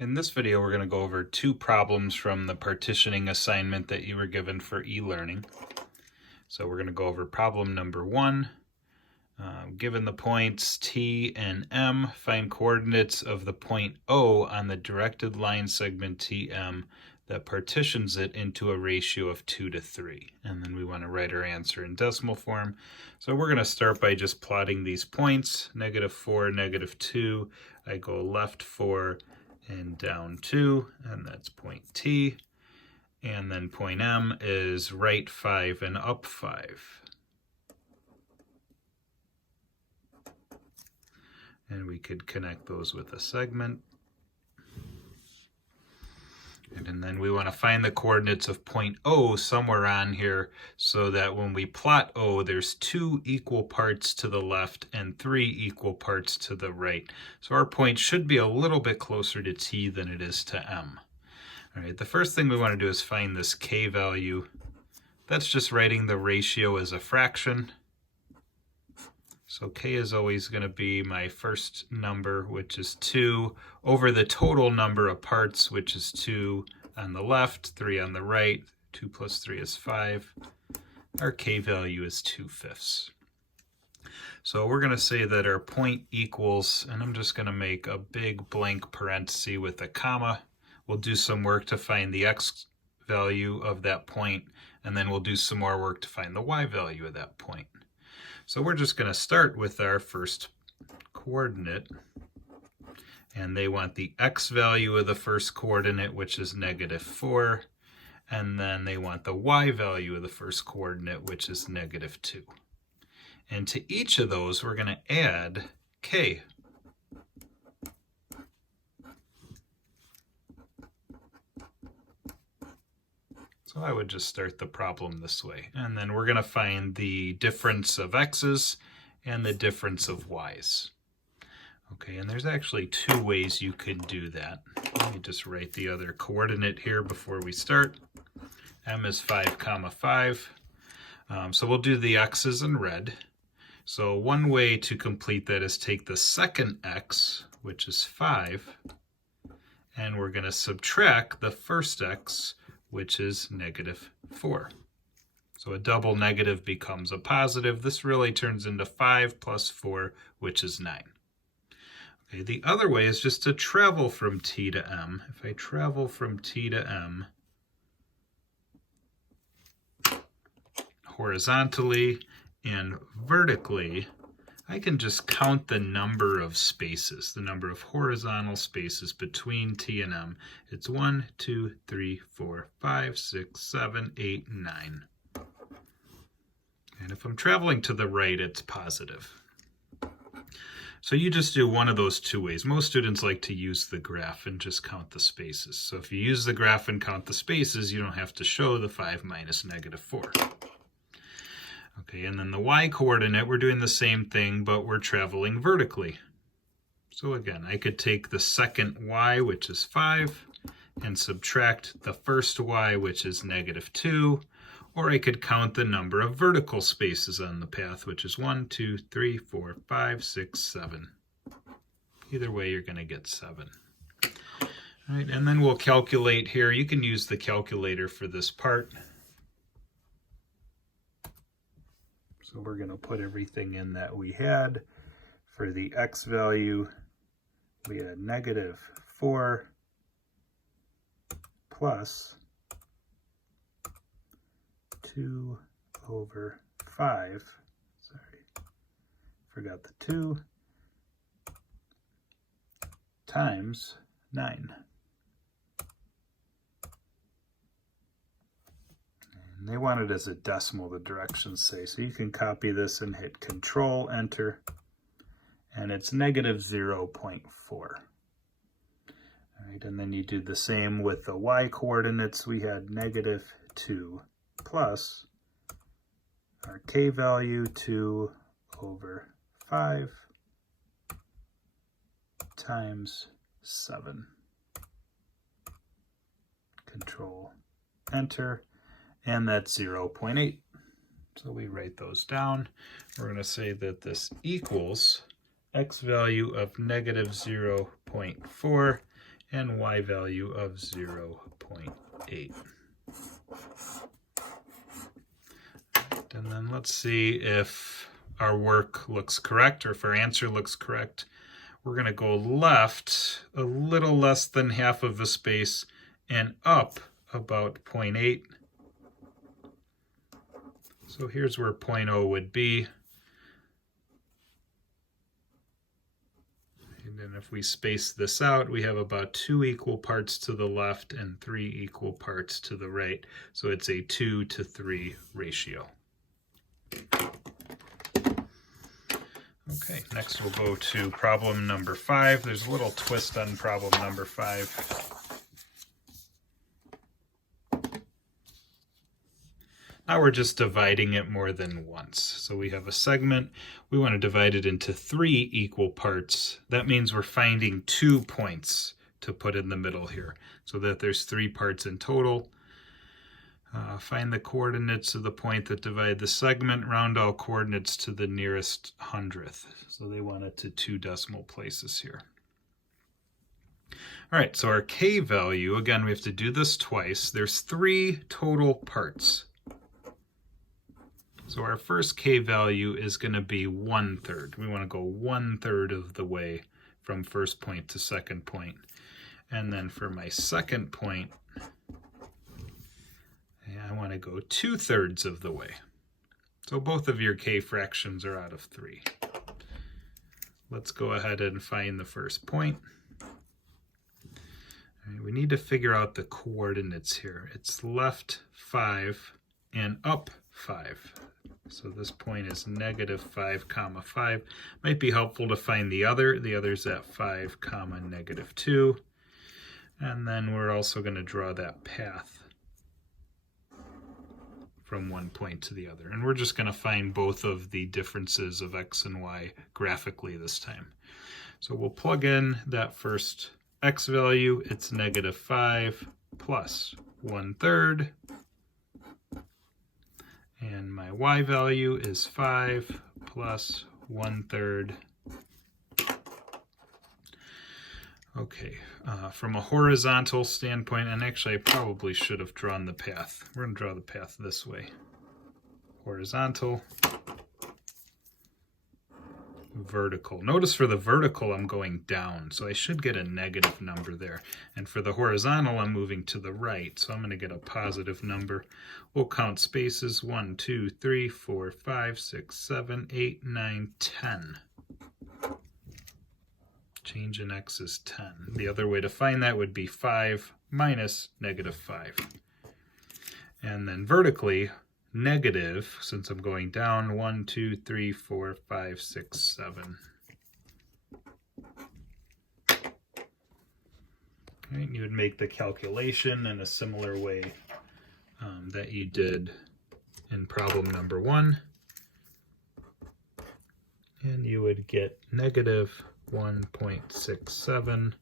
In this video, we're going to go over two problems from the partitioning assignment that you were given for e-learning. So we're going to go over problem number 1. Given the points T and M, find coordinates of the point O on the directed line segment TM that partitions it into a ratio of 2:3. And then we want to write our answer in decimal form. So we're going to start by just plotting these points, -4, -2. I go left 4 and down 2, and that's point T. And then point M is right 5 and up 5. And we could connect those with a segment. And then we want to find the coordinates of point O somewhere on here so that when we plot O, there's 2 equal parts to the left and 3 equal parts to the right. So our point should be a little bit closer to T than it is to M. All right, the first thing we want to do is find this K value. That's just writing the ratio as a fraction. So K is always going to be my first number, which is 2, over the total number of parts, which is 2 on the left, 3 on the right. 2 plus 3 is 5. Our K value is 2/5. So we're going to say that our point equals, and I'm just going to make a big blank parenthesis with a comma. We'll do some work to find the X value of that point, and then we'll do some more work to find the Y value of that point. So we're just going to start with our first coordinate, and they want the X value of the first coordinate, which is -4, and then they want the Y value of the first coordinate, which is -2. And to each of those, we're going to add K. So I would just start the problem this way. And then we're going to find the difference of x's and the difference of y's. Okay, and there's actually 2 ways you could do that. Let me just write the other coordinate here before we start. M is 5, 5. So we'll do the x's in red. So one way to complete that is take the second x, which is 5, and we're going to subtract the first x, which is -4. So a double negative becomes a positive. This really turns into 5 plus 4, which is 9. Okay, the other way is just to travel from T to M. If I travel from T to M horizontally and vertically, I can just count the number of spaces, the number of horizontal spaces between T and M. It's 1, 2, 3, 4, 5, 6, 7, 8, 9. And if I'm traveling to the right, it's positive. So you just do one of those 2 ways. Most students like to use the graph and just count the spaces. So if you use the graph and count the spaces, you don't have to show the 5 minus -4. Okay, and then the y coordinate, we're doing the same thing, but we're traveling vertically. So again, I could take the second y, which is 5, and subtract the first y, which is -2, or I could count the number of vertical spaces on the path, which is 1, 2, 3, 4, 5, 6, 7. Either way, you're going to get 7. All right, and then we'll calculate here. You can use the calculator for this part. So we're going to put everything in that we had. For the x value, we had -4 plus 2/5. Sorry, forgot the 2 times 9. And they want it as a decimal, the directions say. So you can copy this and hit Control, Enter, and it's -0.4. All right, and then you do the same with the y coordinates. We had -2 plus our k value, 2/5 times 7. Control, Enter, and that's 0.8. So we write those down. We're going to say that this equals x value of -0.4 and y value of 0.8. And then let's see if our work looks correct, or if our answer looks correct. We're going to go left a little less than half of the space and up about 0.8. So here's where 0.0 would be. And then if we space this out, we have about 2 equal parts to the left and 3 equal parts to the right. So it's a 2 to 3 ratio. Okay, next we'll go to problem number 5. There's a little twist on problem number 5. Now we're just dividing it more than once. So we have a segment. We want to divide it into 3 equal parts. That means we're finding 2 points to put in the middle here, so that there's 3 parts in total. Find the coordinates of the point that divide the segment. Round all coordinates to the nearest hundredth. So they want it to 2 decimal places here. All right, so our k value, again, we have to do this twice. There's 3 total parts. So our first k value is going to be 1/3. We want to go 1/3 of the way from first point to second point. And then for my second point, I want to go 2/3 of the way. So both of your k fractions are out of 3. Let's go ahead and find the first point. All right, we need to figure out the coordinates here. It's left 5 and up 5. So this point is -5, 5. Might be helpful to find the other. The other's at 5, -2. And then we're also going to draw that path from one point to the other. And we're just going to find both of the differences of x and y graphically this time. So we'll plug in that first x value. It's -5 plus 1/3. And my y value is 5 plus 1/3. Okay, from a horizontal standpoint, and actually I probably should have drawn the path. We're going to draw the path this way. Horizontal, vertical. Notice for the vertical I'm going down, so I should get a negative number there. And for the horizontal I'm moving to the right, so I'm going to get a positive number. We'll count spaces. 1, 2, 3, 4, 5, 6, 7, 8, 9, 10. Change in x is 10. The other way to find that would be 5 minus -5. And then vertically, negative, since I'm going down, 1, 2, 3, 4, 5, 6, 7. Right, you would make the calculation in a similar way that you did in problem number 1. And you would get -1.67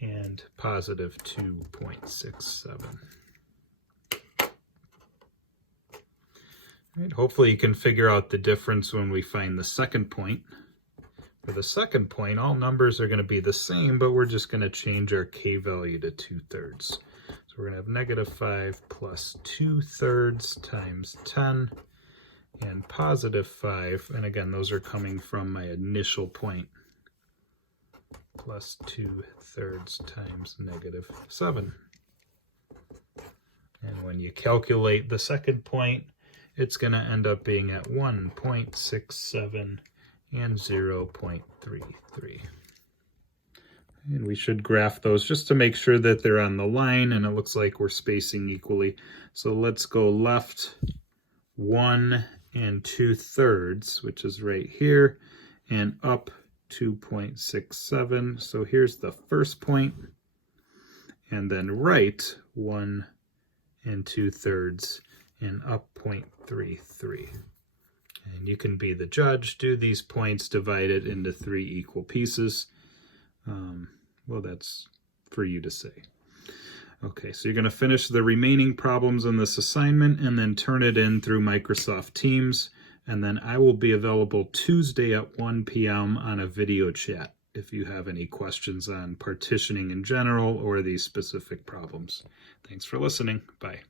and +2.67. Right, hopefully you can figure out the difference when we find the second point. For the second point, all numbers are going to be the same, but we're just going to change our k value to 2/3. So we're going to have -5 plus 2/3 times 10 and +5. And again, those are coming from my initial point. Plus 2/3 times -7. And when you calculate the second point, it's going to end up being at 1.67 and 0.33. And we should graph those just to make sure that they're on the line, and it looks like we're spacing equally. So let's go left 1 2/3, which is right here, and up 2.67. So here's the first point, and then right 1 2/3 and up 0.33. And you can be the judge. Do these points divided into 3 equal pieces? Well, that's for you to say. Okay, so you're going to finish the remaining problems in this assignment and then turn it in through Microsoft Teams. And then I will be available Tuesday at 1 p.m. on a video chat. if you have any questions on partitioning in general or these specific problems. Thanks for listening. Bye.